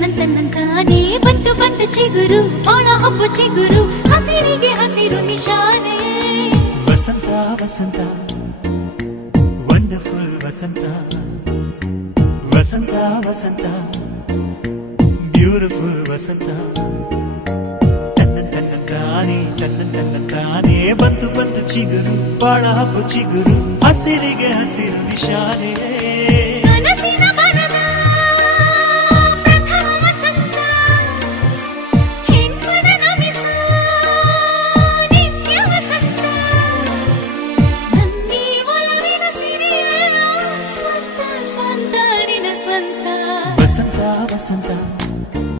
ತನ್ನಂತಾನೇ ಬಂತು ಬಂತು ಚಿಗುರು ಒಳ ಹಬ್ಬ ಚಿಗುರು ಹಸಿರಿಗೆ ಹಸಿರು ನಿಶಾನೆ ವಸಂತ ವಸಂತ ವಂಡರ್ಫುಲ್ ವಸಂತ ವಸಂತ ವಸಂತ ಬ್ಯೂಟಿಫುಲ್ ವಸಂತ ತನ್ನಂತಾನೇ ಬಂತು ಬಂತು ಚಿಗುರು ಬಾಳ ಹಬ್ಬ ಚಿಗುರು ಹಸಿರಿಗೆ ಹಸಿರು ನಿಶಾನೆ